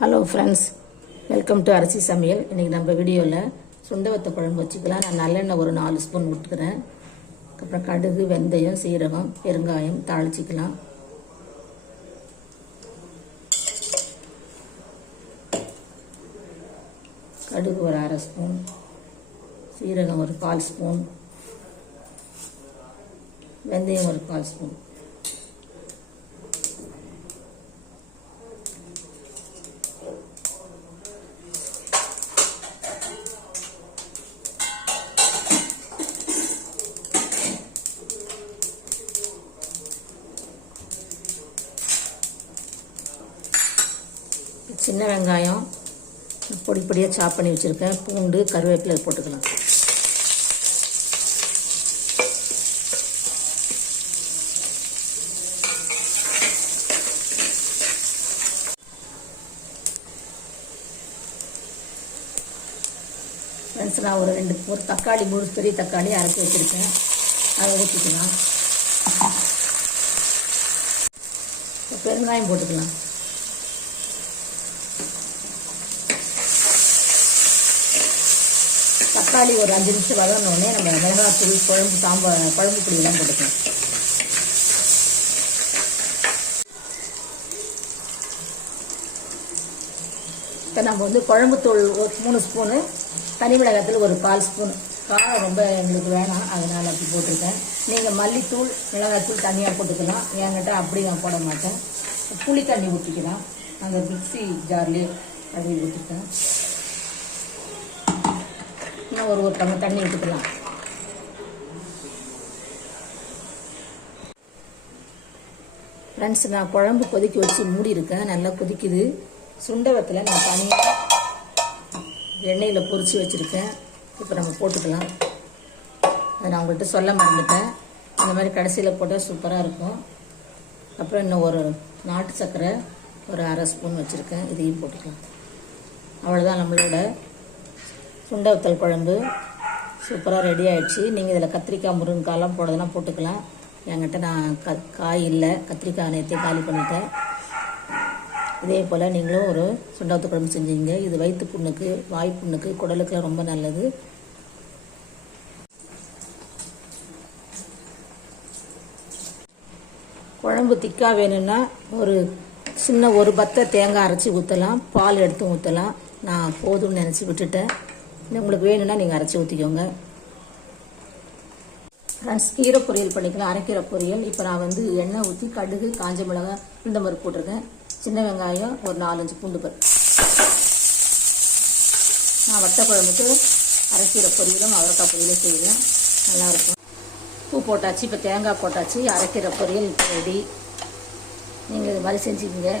Hello friends welcome to அரிசி சமையல் இன்றைக்கி நம்ம வீடியோவில் சுண்டவத்த குழம்பு வச்சுக்கலாம். நான் நல்லெண்ணெய் ஒரு நாலு ஸ்பூன் விட்டுக்கிறேன் அப்புறம் கடுகு வெந்தயம் சீரகம் பெருங்காயம் தாளிச்சிக்கலாம். கடுகு ஒரு அரை ஸ்பூன். சீரகம் ஒரு கால் ஸ்பூன். வெந்தயம் ஒரு கால் ஸ்பூன். சின்ன வெங்காயம் பொடி பொடியாக சாப் பண்ணி வச்சுருக்கேன். பூண்டு கருவேப்பிலை போட்டுக்கலாம். ஃப்ரெண்ட்ஸ் நான் ஒரு ரெண்டு ஒரு தக்காளி மூணு பெரிய தக்காளி அரைச்சி வச்சுருக்கேன். அதை ஊற்றிக்கலாம் பெருங்காயம் போட்டுக்கலாம். தக்காளி ஒரு அஞ்சு நிமிஷம் வதங்கினோடனே நம்ம மிளகாத்தூள் குழம்பு சாம்பார் குழம்பு புளியெல்லாம் போட்டுக்கணும் இப்போ நம்ம வந்து குழம்புத்தூள் ஒரு மூணு ஸ்பூனு தனி மிளகாத்தூள் ஒரு கால் ஸ்பூன். காரம் ரொம்ப எங்களுக்கு வேணாம் அதனால் அப்படி போட்டிருக்கேன். நீங்கள் மல்லித்தூள் மிளகாத்தூள் தனியாக போட்டுக்கலாம். என்கிட்ட அப்படி நான் போட மாட்டேன். புளி தண்ணி ஊற்றிக்கலாம் அந்த மிக்சி ஜார்லேயே கழுவி ஊற்றிருக்கேன் இன்னும் ஒரு ஒரு டம்ளர் தண்ணி ஊற்றிக்கலாம் ஃப்ரெண்ட்ஸ் நான் குழம்பு கொதிக்க வச்சு மூடி இருக்கேன். நல்லா கொதிக்குது. சுண்டவத்தில் நான் தனியாக எண்ணெயில் பொறிச்சு வச்சுருக்கேன். இப்போ நம்ம போட்டுக்கலாம். அதை நான் உங்கள்கிட்ட சொல்ல மறந்துட்டேன். இந்த மாதிரி கடைசியில் போட்டால் சூப்பராக இருக்கும். அப்புறம் இன்னும் ஒரு நாட்டு சர்க்கரை ஒரு அரை ஸ்பூன் வச்சுருக்கேன். இதையும் போட்டுக்கலாம். அவ்வளோதான் நம்மளோட சுண்டவத்தல் குழம்பு. சூப்பராக ரெடி ஆயிடுச்சு. நீங்கள் இதில் கத்திரிக்காய் முருங்கைக்காய்லாம் போடுறதுனா போட்டுக்கலாம். என்கிட்ட நான் க காய் இல்லை. கத்திரிக்காய் நேற்றையும் காலி பண்ணிட்டேன். இதே போல் நீங்களும் ஒரு சுண்டவத்த குழம்பு செஞ்சீங்க. இது வயிற்று புண்ணுக்கு வாய் புண்ணுக்கு குடலுக்குலாம் ரொம்ப நல்லது. குழம்பு திக்காக வேணும்னா ஒரு சின்ன ஒரு பத்தை தேங்காய் அரைச்சி ஊற்றலாம் பால் எடுத்து ஊற்றலாம் நான் போதும்னு நினச்சி விட்டுட்டேன். இன்னும் உங்களுக்கு வேணும்னா நீங்கள் அரைச்சி ஊற்றிக்கோங்க ஃப்ரெண்ட்ஸ் கீரை பொரியல் பண்ணிக்கலாம். அரைக்கீரை பொரியல். இப்போ நான் வந்து எண்ணெய் ஊற்றி கடுகு காஞ்ச மிளகாய் இந்த மாதிரி போட்டிருக்கேன். சின்ன வெங்காயம் ஒரு நாலஞ்சு பூண்டு பரு நான் வட்ட குழம்புக்கு அரைக்கீரை பொரியலும் அவரைக்காய் பொரியலும் செய்வேன். நல்லாயிருக்கும் பூ போட்டாச்சு. இப்போ தேங்காய் போட்டாச்சு. அரைக்கீரை பொரியல் இப்போ ரெடி. நீங்கள் இது மாதிரி செஞ்சுக்கிங்க.